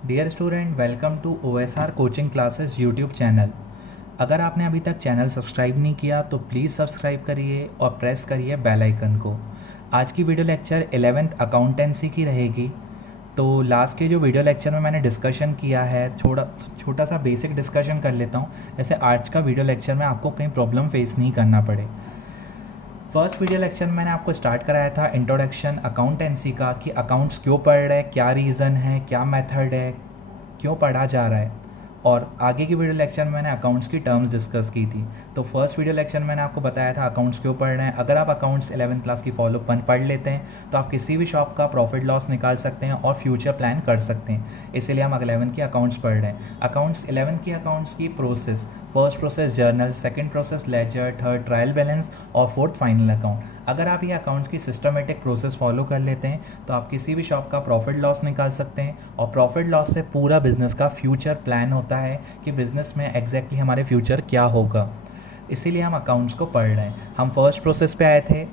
Dear student, welcome to OSR coaching classes YouTube channel. अगर आपने अभी तक चैनल सब्सक्राइब नहीं किया तो प्लीज़ सब्सक्राइब करिए और प्रेस करिए बेल आइकन को। आज की वीडियो लेक्चर 11th अकाउंटेंसी की रहेगी। तो लास्ट के जो वीडियो लेक्चर में मैंने डिस्कशन किया है, छोटा सा बेसिक डिस्कशन कर लेता हूँ, जैसे आज का वीडियो लेक्चर में आपको कहीं प्रॉब्लम फेस नहीं करना पड़े। फर्स्ट वीडियो लेक्चर में मैंने आपको स्टार्ट कराया था इंट्रोडक्शन अकाउंटेंसी का, कि अकाउंट्स क्यों पढ़ रहे हैं, क्या रीज़न है, क्या मेथड है, क्यों पढ़ा जा रहा है। और आगे की वीडियो लेक्चर में मैंने अकाउंट्स की टर्म्स डिस्कस की थी। तो फर्स्ट वीडियो लेक्चर में मैंने आपको बताया था अकाउंट्स क्यों पढ़ रहे हैं। अगर आप अकाउंट्स 11th क्लास की फॉलो पढ़ लेते हैं तो आप किसी भी शॉप का प्रॉफिट लॉस निकाल सकते हैं और फ्यूचर प्लान कर सकते हैं। इसीलिए हम 11th की अकाउंट्स पढ़ रहे हैं। अकाउंट्स 11th की अकाउंट्स की process, first process journal, second process ledger, third trial balance और फोर्थ फाइनल अकाउंट। अगर आप ये अकाउंट्स की सिस्टमेटिक प्रोसेस फॉलो कर लेते हैं तो आप किसी भी शॉप का प्रॉफिट लॉस निकाल सकते हैं। और प्रॉफिट लॉस से पूरा बिजनेस का फ्यूचर प्लान होता है कि बिजनेस में एग्जैक्टली हमारे फ्यूचर क्या होगा। इसीलिए हम अकाउंट्स को पढ़ रहे हैं। हम फर्स्ट प्रोसेस पे आए थे,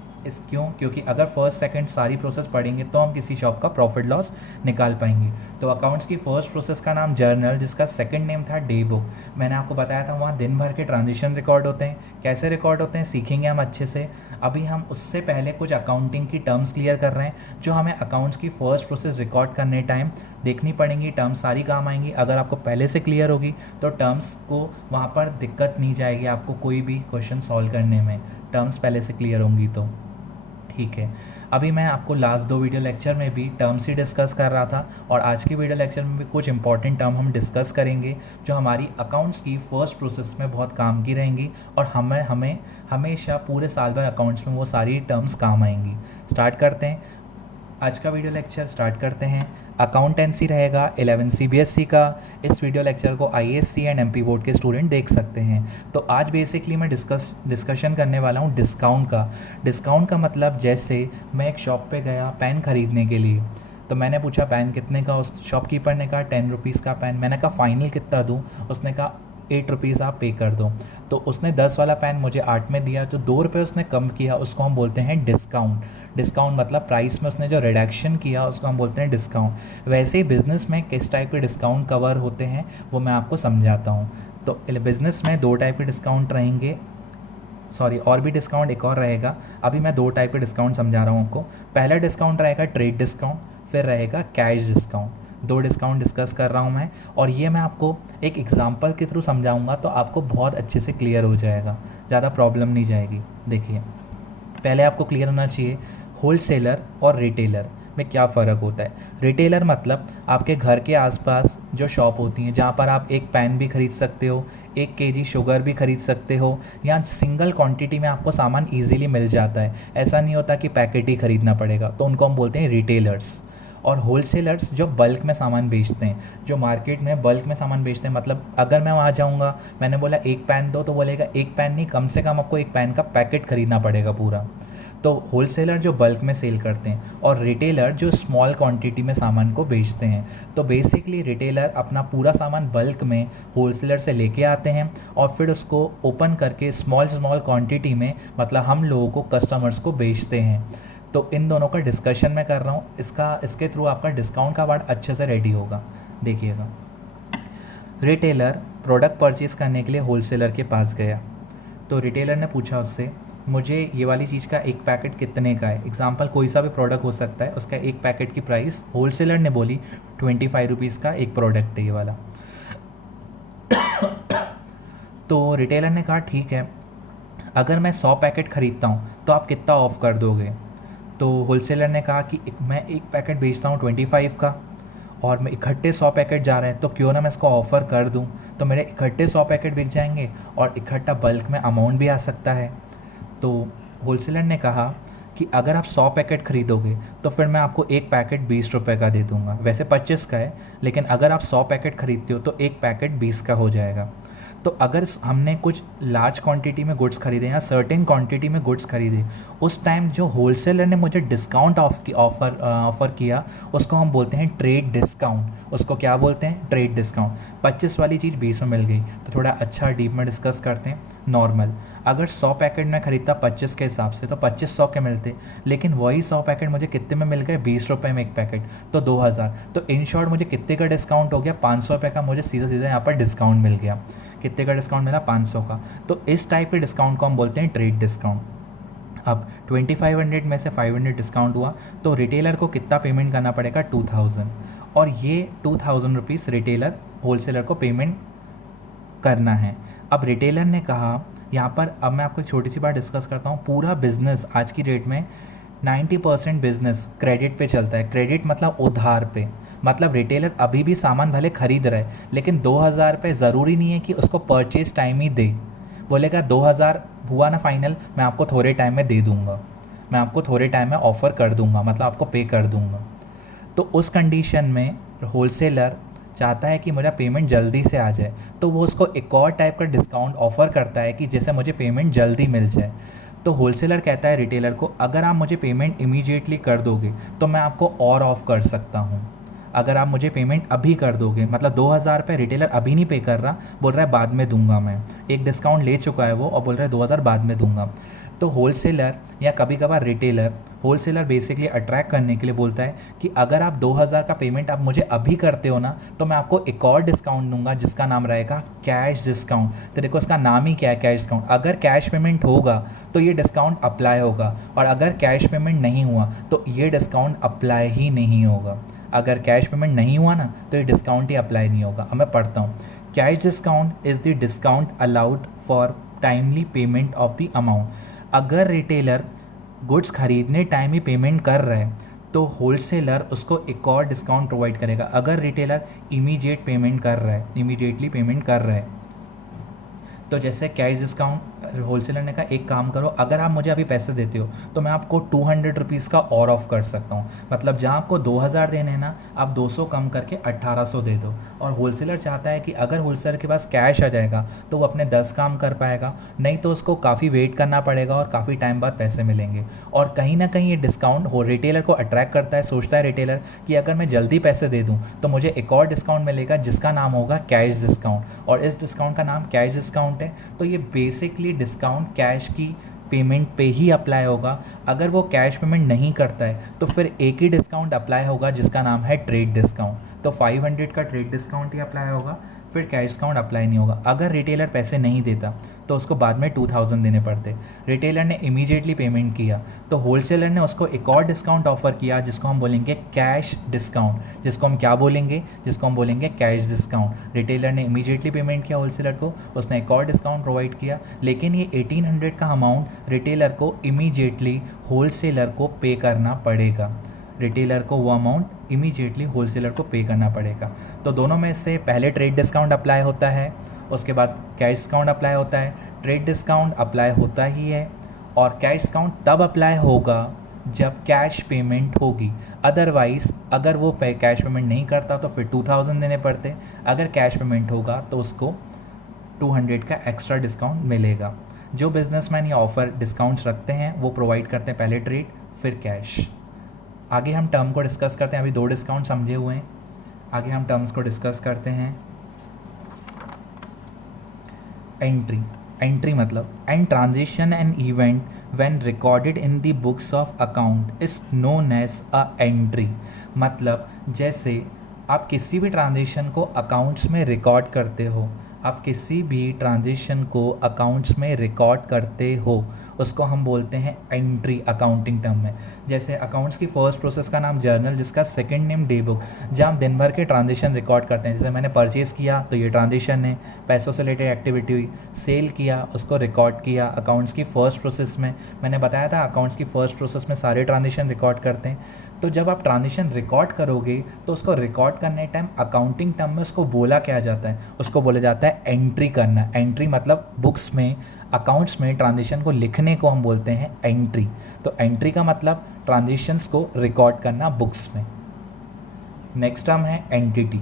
क्योंकि अगर फर्स्ट सेकंड सारी प्रोसेस पढ़ेंगे तो हम किसी शॉप का प्रॉफिट लॉस निकाल पाएंगे। तो अकाउंट्स की फर्स्ट प्रोसेस का नाम जर्नल, जिसका सेकंड नेम था डे बुक। मैंने आपको बताया था वहाँ दिन भर के ट्रांजिशन रिकॉर्ड होते हैं। कैसे रिकॉर्ड होते हैं सीखेंगे हम अच्छे से। अभी हम उससे पहले कुछ अकाउंटिंग की टर्म्स क्लियर कर रहे हैं जो हमें अकाउंट्स की फर्स्ट प्रोसेस रिकॉर्ड करने टाइम देखनी पड़ेंगी। टर्म्स सारी काम आएंगी। अगर आपको पहले से क्लियर होगी तो टर्म्स को वहाँ पर दिक्कत नहीं जाएगी आपको कोई भी क्वेश्चन सॉल्व करने में, टर्म्स पहले से क्लियर होंगी तो। ठीक है, अभी मैं आपको लास्ट 2 वीडियो लेक्चर में भी टर्म्स ही डिस्कस कर रहा था और आज की वीडियो लेक्चर में भी कुछ इंपॉर्टेंट टर्म हम डिस्कस करेंगे जो हमारी अकाउंट्स की फ़र्स्ट प्रोसेस में बहुत काम की रहेंगी और हमें हमें हमेशा पूरे साल भर अकाउंट्स में वो सारी टर्म्स काम आएंगी। स्टार्ट करते हैं आज का वीडियो लेक्चर। स्टार्ट करते हैं। अकाउंटेंसी रहेगा 11 CBSE का। इस वीडियो लेक्चर को IASC एंड MP बोर्ड के स्टूडेंट देख सकते हैं। तो आज बेसिकली मैं डिस्कशन करने वाला हूँ डिस्काउंट का। डिस्काउंट का मतलब, जैसे मैं एक शॉप पे गया पेन ख़रीदने के लिए, तो मैंने पूछा पेन कितने का। उस शॉपकीपर ने कहा 10 रुपीज़ का पेन। मैंने कहा फ़ाइनल कितना दूँ। उसने कहा 8 रुपीज़ आप पे कर दो। तो उसने 10 वाला पेन मुझे 8 में दिया, जो 2 रुपये उसने कम किया उसको हम बोलते हैं डिस्काउंट। डिस्काउंट मतलब प्राइस में उसने जो रिडक्शन किया उसको हम बोलते हैं डिस्काउंट। वैसे ही बिज़नेस में किस टाइप के डिस्काउंट कवर होते हैं वो मैं आपको समझाता हूँ। तो बिज़नेस में 2 टाइप के डिस्काउंट रहेंगे, सॉरी और भी डिस्काउंट एक और रहेगा। अभी मैं 2 टाइप के डिस्काउंट समझा रहा हूँ आपको। पहला डिस्काउंट रहेगा ट्रेड डिस्काउंट, फिर रहेगा कैश डिस्काउंट। 2 डिस्काउंट डिस्कस कर रहा हूँ मैं, और ये मैं आपको एक एग्जांपल के थ्रू समझाऊंगा तो आपको बहुत अच्छे से क्लियर हो जाएगा, ज़्यादा प्रॉब्लम नहीं जाएगी। देखिए, पहले आपको क्लियर होना चाहिए होलसेलर और रिटेलर में क्या फ़र्क होता है। रिटेलर मतलब आपके घर के आसपास जो शॉप होती हैं जहाँ पर आप एक पेन भी ख़रीद सकते हो, 1 kg शुगर भी ख़रीद सकते हो, या सिंगल क्वांटिटी में आपको सामान इजीली मिल जाता है। ऐसा नहीं होता कि पैकेट ही ख़रीदना पड़ेगा, तो उनको हम बोलते हैं रिटेलर्स। और होलसेलर्स जो बल्क में सामान बेचते हैं, जो मार्केट में बल्क में सामान बेचते हैं। मतलब अगर मैं वहाँ जाऊँगा, मैंने बोला 1 पेन दो, तो बोलेगा 1 पेन नहीं, कम से कम आपको 1 पेन का पैकेट ख़रीदना पड़ेगा पूरा। तो होलसेलर जो बल्क में सेल करते हैं और रिटेलर जो स्मॉल क्वांटिटी में सामान को बेचते हैं। तो बेसिकली रिटेलर अपना पूरा सामान बल्क में होलसेलर से लेके आते हैं और फिर उसको ओपन करके स्मॉल क्वांटिटी में, मतलब हम लोगों को, कस्टमर्स को बेचते हैं। तो इन दोनों का डिस्कशन मैं कर रहा हूँ। इसके थ्रू आपका डिस्काउंट का पार्ट अच्छे से रेडी होगा। देखिएगा, रिटेलर प्रोडक्ट परचेज़ करने के लिए होलसेलर के पास गया, तो रिटेलर ने पूछा उससे, मुझे ये वाली चीज़ का 1 पैकेट कितने का है। एग्जांपल कोई सा भी प्रोडक्ट हो सकता है, उसका 1 पैकेट की प्राइस होलसेलर ने बोली 25 रुपीज़ का एक प्रोडक्ट है ये वाला। तो रिटेलर ने कहा ठीक है, अगर मैं 100 पैकेट ख़रीदता हूँ तो आप कितना ऑफ़ कर दोगे। तो होलसेलर ने कहा कि मैं 1 पैकेट बेचता हूँ 25 का, और मैं इकट्ठे 100 पैकेट जा रहे हैं, तो क्यों ना मैं इसको ऑफ़र कर दूं। तो मेरे इकट्ठे 100 पैकेट बिक जाएंगे और इकट्ठा बल्क में अमाउंट भी आ सकता है। तो होलसेलर ने कहा कि अगर आप 100 पैकेट ख़रीदोगे तो फिर मैं आपको 1 पैकेट 20 रुपये का दे दूँगा। वैसे 25 का है, लेकिन अगर आप 100 पैकेट ख़रीदते हो तो 1 पैकेट 20 का हो जाएगा। तो अगर हमने कुछ लार्ज क्वांटिटी में गुड्स खरीदे या सर्टेन क्वांटिटी में गुड्स खरीदे, उस टाइम जो होलसेलर ने मुझे डिस्काउंट ऑफ़र किया उसको हम बोलते हैं ट्रेड डिस्काउंट। उसको क्या बोलते हैं? Trade discount. 25 वाली चीज़ 20 में मिल गई। तो थोड़ा अच्छा डीप में डिस्कस करते हैं। नॉर्मल। अगर 100 पैकेट मैं ख़रीदता 25 के हिसाब से तो 2500 के मिलते, लेकिन वही 100 पैकेट मुझे कितने में मिल गए, 20 रुपये में एक पैकेट, तो 2000। तो इन शॉर्ट मुझे कितने का डिस्काउंट हो गया, 500 रुपये का मुझे सीधा सीधा यहाँ पर डिस्काउंट मिल गया। कितने का डिस्काउंट मिला, 500 का। तो इस टाइप के डिस्काउंट को हम बोलते हैं ट्रेड डिस्काउंट। अब 2500 में से 500 डिस्काउंट हुआ तो रिटेलर को कितना पेमेंट करना पड़ेगा, 2000, और ये 2000 रुपीज़ रिटेलर होलसेलर को पेमेंट करना है। अब रिटेलर ने कहा यहाँ पर, अब मैं आपको एक छोटी सी बात डिस्कस करता हूँ। पूरा बिजनेस आज की डेट में 90% बिजनेस क्रेडिट पे चलता है। क्रेडिट मतलब उधार पे, मतलब रिटेलर अभी भी सामान भले खरीद रहा है लेकिन 2000 पे ज़रूरी नहीं है कि उसको परचेज टाइम ही दे। बोलेगा 2000 हुआ ना फाइनल, मैं आपको थोड़े टाइम में दे दूँगा, मैं आपको थोड़े टाइम में ऑफ़र कर दूँगा, मतलब आपको पे कर दूँगा। तो उस कंडीशन में होलसेलर चाहता है कि मेरा पेमेंट जल्दी से आ जाए, तो वो उसको एक और टाइप का डिस्काउंट ऑफ़र करता है कि जैसे मुझे पेमेंट जल्दी मिल जाए। तो होलसेलर कहता है रिटेलर को, अगर आप मुझे पेमेंट इमीडिएटली कर दोगे तो मैं आपको और ऑफ़ कर सकता हूँ। अगर आप मुझे पेमेंट अभी कर दोगे, मतलब 2000 रुपये रिटेलर अभी नहीं पे कर रहा, बोल रहा है बाद में दूंगा, मैं एक डिस्काउंट ले चुका है वो और बोल रहा है 2000 बाद में दूंगा। तो होलसेलर या कभी कभार रिटेलर, होलसेलर बेसिकली अट्रैक्ट करने के लिए बोलता है कि अगर आप 2000 का पेमेंट आप मुझे अभी करते हो ना तो मैं आपको एक और डिस्काउंट दूंगा जिसका नाम रहेगा कैश डिस्काउंट। तो देखो उसका नाम ही क्या है, कैश डिस्काउंट। अगर कैश पेमेंट होगा तो ये डिस्काउंट अप्लाई होगा, और अगर कैश पेमेंट नहीं हुआ तो ये डिस्काउंट अप्लाई ही नहीं होगा। अगर कैश पेमेंट नहीं हुआ ना तो ये डिस्काउंट ही अप्लाई नहीं होगा। अब मैं पढ़ता हूँ, cash discount is the discount allowed for timely payment of the amount. अगर रिटेलर गुड्स खरीदने टाइम ही पेमेंट कर रहा है तो होलसेलर उसको एक और डिस्काउंट प्रोवाइड करेगा। अगर रिटेलर इमीडिएट पेमेंट कर रहा है, इमीडिएटली पेमेंट कर रहा है, तो जैसे कैश डिस्काउंट, होलसेलर ने कहा एक काम करो, अगर आप मुझे अभी पैसे देते हो तो मैं आपको 200 रुपीज़ का और ऑफ कर सकता हूँ। मतलब जहाँ आपको 2000 देने हैं ना, आप 200 कम करके 1800 दे दो। और होलसेलर चाहता है कि अगर होलसेलर के पास कैश आ जाएगा तो वो अपने 10 काम कर पाएगा, नहीं तो उसको काफ़ी वेट करना पड़ेगा और काफ़ी टाइम बाद पैसे मिलेंगे। और कहीं ना कहीं ये डिस्काउंट हो रिटेलर को अट्रैक्ट करता है। सोचता है रिटेलर कि अगर मैं जल्दी पैसे दे दूँ तो मुझे एक और डिस्काउंट मिलेगा जिसका नाम होगा कैश डिस्काउंट, और इस डिस्काउंट का नाम कैश डिस्काउंट है। तो ये बेसिकली डिस्काउंट कैश की पेमेंट पे ही अप्लाई होगा। अगर वो कैश पेमेंट नहीं करता है तो फिर एक ही डिस्काउंट अप्लाई होगा जिसका नाम है ट्रेड डिस्काउंट। तो 500 का ट्रेड डिस्काउंट ही अप्लाई होगा, फिर कैश डिस्काउंट अप्लाई नहीं होगा। अगर रिटेलर पैसे नहीं देता तो उसको बाद में 2000 देने पड़ते। रिटेलर ने इमीडिएटली पेमेंट किया तो होलसेलर ने उसको एक और डिस्काउंट ऑफर किया जिसको हम बोलेंगे कैश डिस्काउंट, जिसको हम क्या बोलेंगे, जिसको हम बोलेंगे कैश डिस्काउंट। रिटेलर ने इमीडिएटली पेमेंट किया होलसेलर को, उसने एक और डिस्काउंट प्रोवाइड किया, लेकिन ये 1800 का अमाउंट रिटेलर को इमीडिएटली होलसेलर को पे करना पड़ेगा। रिटेलर को वो अमाउंट इमीडिएटली होलसेलर को पे करना पड़ेगा। तो दोनों में से पहले ट्रेड डिस्काउंट अप्लाई होता है, उसके बाद कैश डिस्काउंट अप्लाई होता है। ट्रेड डिस्काउंट अप्लाई होता ही है, और कैश डिस्काउंट तब अप्लाई होगा जब कैश पेमेंट होगी। अदरवाइज़ अगर वो कैश पेमेंट नहीं करता तो फिर 2000 देने पड़ते। अगर कैश पेमेंट होगा तो उसको 200 का एक्स्ट्रा डिस्काउंट मिलेगा। जो बिजनेसमैन ये ऑफ़र डिस्काउंट्स रखते हैं वो प्रोवाइड करते हैं पहले ट्रेड फिर कैश। आगे हम टर्म को डिस्कस करते हैं। अभी 2 डिस्काउंट समझे हुए हैं, आगे हम टर्म्स को डिस्कस करते हैं। एंट्री, एंट्री मतलब an transaction an event when recorded in the books of account is known as a entry. मतलब जैसे आप किसी भी ट्रांजेक्शन को अकाउंट्स में रिकॉर्ड करते हो, आप किसी भी ट्रांजेक्शन को अकाउंट्स में रिकॉर्ड करते हो उसको हम बोलते हैं एंट्री अकाउंटिंग टर्म में। जैसे अकाउंट्स की फर्स्ट प्रोसेस का नाम जर्नल, जिसका सेकंड नेम डे बुक, जहाँ हम दिन भर के ट्रांजेक्शन रिकॉर्ड करते हैं। जैसे मैंने परचेज़ किया तो ये ट्रांजेक्शन है, पैसों से रिलेटेड एक्टिविटी हुई, सेल किया उसको रिकॉर्ड किया अकाउंट्स की फ़र्स्ट प्रोसेस में। मैंने बताया था अकाउंट्स की फ़र्स्ट प्रोसेस में सारे ट्रांजेक्शन रिकॉर्ड करते हैं। तो जब आप ट्रांजेक्शन रिकॉर्ड करोगे तो उसको रिकॉर्ड करने टाइम अकाउंटिंग टर्म में उसको बोला क्या जाता है, उसको बोला जाता है एंट्री करना। एंट्री मतलब बुक्स में, अकाउंट्स में ट्रांजेक्शन को लिखने को हम बोलते हैं एंट्री। तो एंट्री का मतलब ट्रांजेक्शन्स को रिकॉर्ड करना बुक्स में। नेक्स्ट टर्म है entity.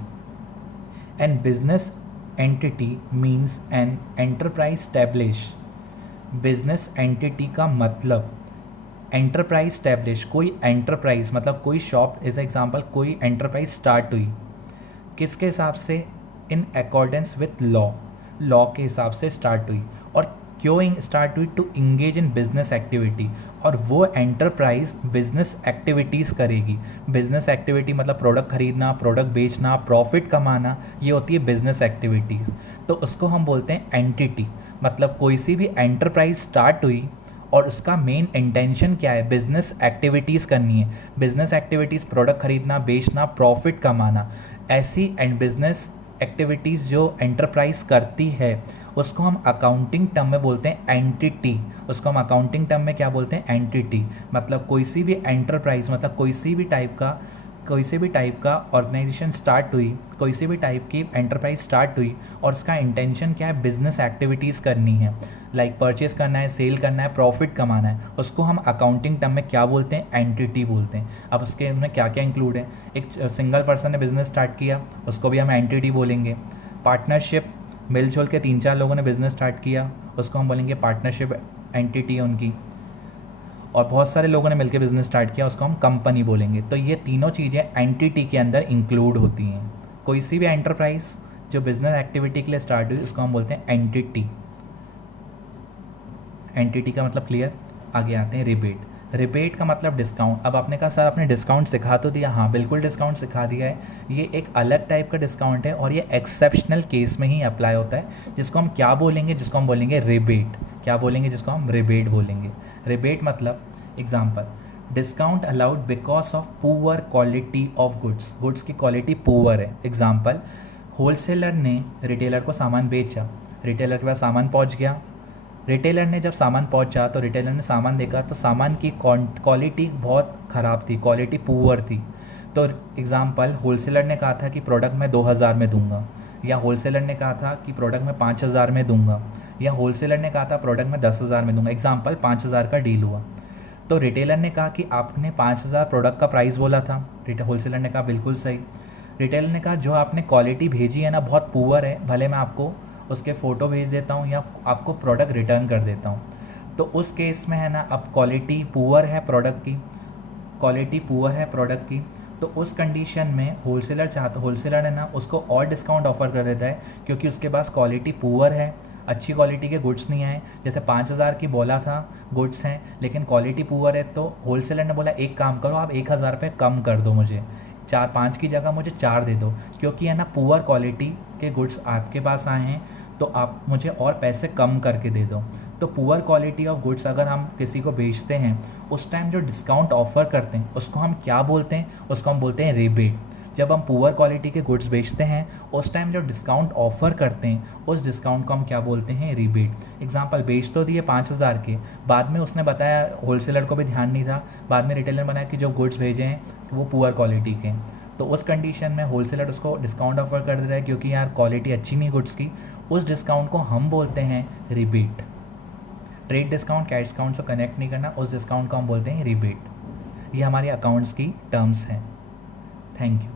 An business entity means an enterprise establish. Business entity का मतलब एंटरप्राइज स्टैब्लिश, कोई एंटरप्राइज मतलब कोई शॉप इज एग्जाम्पल, कोई एंटरप्राइज स्टार्ट हुई किसके हिसाब से, in accordance with law, law के हिसाब से स्टार्ट हुई। और क्यों स्टार्ट हुई? To engage in business activity, और वो एंटरप्राइज बिजनेस एक्टिविटीज़ करेगी। बिजनेस एक्टिविटी मतलब प्रोडक्ट खरीदना, प्रोडक्ट बेचना, प्रॉफिट कमाना, ये होती है बिजनेस एक्टिविटीज़। तो उसको हम बोलते हैं एंटिटी। मतलब कोई सी भी एंटरप्राइज स्टार्ट हुई और उसका मेन इंटेंशन क्या है? बिजनेस एक्टिविटीज़ करनी है। बिजनेस एक्टिविटीज़ प्रोडक्ट खरीदना, बेचना, प्रॉफिट कमाना, ऐसी एंड बिजनेस एक्टिविटीज़ जो एंटरप्राइज करती है उसको हम अकाउंटिंग टर्म में बोलते हैं एंटिटी। उसको हम अकाउंटिंग टर्म में क्या बोलते हैं? एंटिटी। मतलब कोई सी भी एंटरप्राइज, मतलब कोई सी भी टाइप का ऑर्गेनाइजेशन स्टार्ट हुई, कोई सी भी टाइप की एंटरप्राइज स्टार्ट हुई और उसका इंटेंशन क्या है? बिजनेस एक्टिविटीज़ करनी है, लाइक परचेस करना है, सेल करना है, प्रॉफिट कमाना है, उसको हम अकाउंटिंग टर्म में क्या बोलते हैं? एंटिटी बोलते हैं। अब उसके में क्या क्या इंक्लूड है? एक सिंगल पर्सन ने बिजनेस स्टार्ट किया, उसको भी हम एंटिटी बोलेंगे। पार्टनरशिप, मिलजुल के 3-4 लोगों ने बिजनेस स्टार्ट किया, उसको हम बोलेंगे पार्टनरशिप एंटिटी उनकी। और बहुत सारे लोगों ने मिलकर बिजनेस स्टार्ट किया, उसको हम कंपनी बोलेंगे। तो ये तीनों चीज़ें एंटिटी के अंदर इंक्लूड होती हैं। कोई सी भी एंटरप्राइज जो बिजनेस एक्टिविटी के लिए स्टार्ट हुई उसको हम बोलते हैं एंटिटी। एंटिटी का मतलब क्लियर। आगे आते हैं रिबेट। रिबेट का मतलब डिस्काउंट। अब आपने कहा सर आपने डिस्काउंट सिखा तो दिया, हाँ बिल्कुल डिस्काउंट सिखा दिया है। ये एक अलग टाइप का डिस्काउंट है और ये एक्सेप्शनल केस में ही अप्लाई होता है, जिसको हम क्या बोलेंगे? जिसको हम बोलेंगे रिबेट। क्या बोलेंगे? जिसको हम रिबेट बोलेंगे। रिबेट मतलब example, discount allowed because of poor quality of goods. Goods की क्वालिटी पुअर है। एग्जाम्पल, होलसेलर ने रिटेलर को सामान बेचा, रिटेलर के पास सामान पहुंच गया। रिटेलर ने जब सामान पहुंचा तो रिटेलर ने सामान देखा तो सामान की क्वालिटी बहुत ख़राब थी, क्वालिटी पुअर थी। तो एग्जाम्पल, होलसेलर ने कहा था कि प्रोडक्ट मैं 2000 में दूंगा, या होलसेलर ने कहा था कि प्रोडक्ट मैं 5000 में दूंगा, या होलसेलर ने कहा था प्रोडक्ट मैं 10,000 में दूंगा। एग्जाम्पल, 5000 का डील हुआ। तो रिटेलर ने कहा कि आपने 5000 प्रोडक्ट का प्राइस बोला था। होलसेलर ने कहा बिल्कुल सही। रिटेलर ने कहा जो आपने क्वालिटी भेजी है ना बहुत पुअर है, भले मैं आपको उसके फ़ोटो भेज देता हूँ या आपको प्रोडक्ट रिटर्न कर देता हूँ। तो उस केस में है ना, अब क्वालिटी पुअर है प्रोडक्ट की, क्वालिटी पुअर है प्रोडक्ट की, तो उस कंडीशन में होलसेलर है ना उसको और डिस्काउंट ऑफर कर देता है, क्योंकि उसके पास क्वालिटी पुअर है, अच्छी क्वालिटी के गुड्स नहीं आए। जैसे 5000 की बोला था गुड्स हैं लेकिन क्वालिटी पुअर है, तो होलसेलर ने बोला एक काम करो आप 1000 रुपये कम कर दो, मुझे 4-5 की जगह मुझे 4 दे दो, क्योंकि है ना पुअर क्वालिटी के गुड्स आपके पास आए हैं, तो आप मुझे और पैसे कम करके दे दो। तो पुअर क्वालिटी ऑफ गुड्स अगर हम किसी को बेचते हैं उस टाइम जो डिस्काउंट ऑफ़र करते हैं उसको हम क्या बोलते हैं? उसको हम बोलते हैं रिबेट। जब हम पुअर क्वालिटी के गुड्स बेचते हैं उस टाइम जो डिस्काउंट ऑफ़र करते हैं उस डिस्काउंट को हम क्या बोलते हैं? रिबेट। एग्जांपल, बेच तो दिए 5000 के, बाद में उसने बताया, होलसेलर को भी ध्यान नहीं था, बाद में रिटेलर ने बनाया कि जो गुड्स भेजे हैं वो पुअर क्वालिटी के हैं। तो उस कंडीशन में होलसेलर उसको डिस्काउंट ऑफर कर देता है, क्योंकि यार क्वालिटी अच्छी नहीं गुड्स की। उस डिस्काउंट को हम बोलते हैं rebate. Trade discount cash discount से कनेक्ट नहीं करना, उस डिस्काउंट को हम बोलते हैं रिबेट। ये हमारे अकाउंट्स की टर्म्स हैं। Thank you.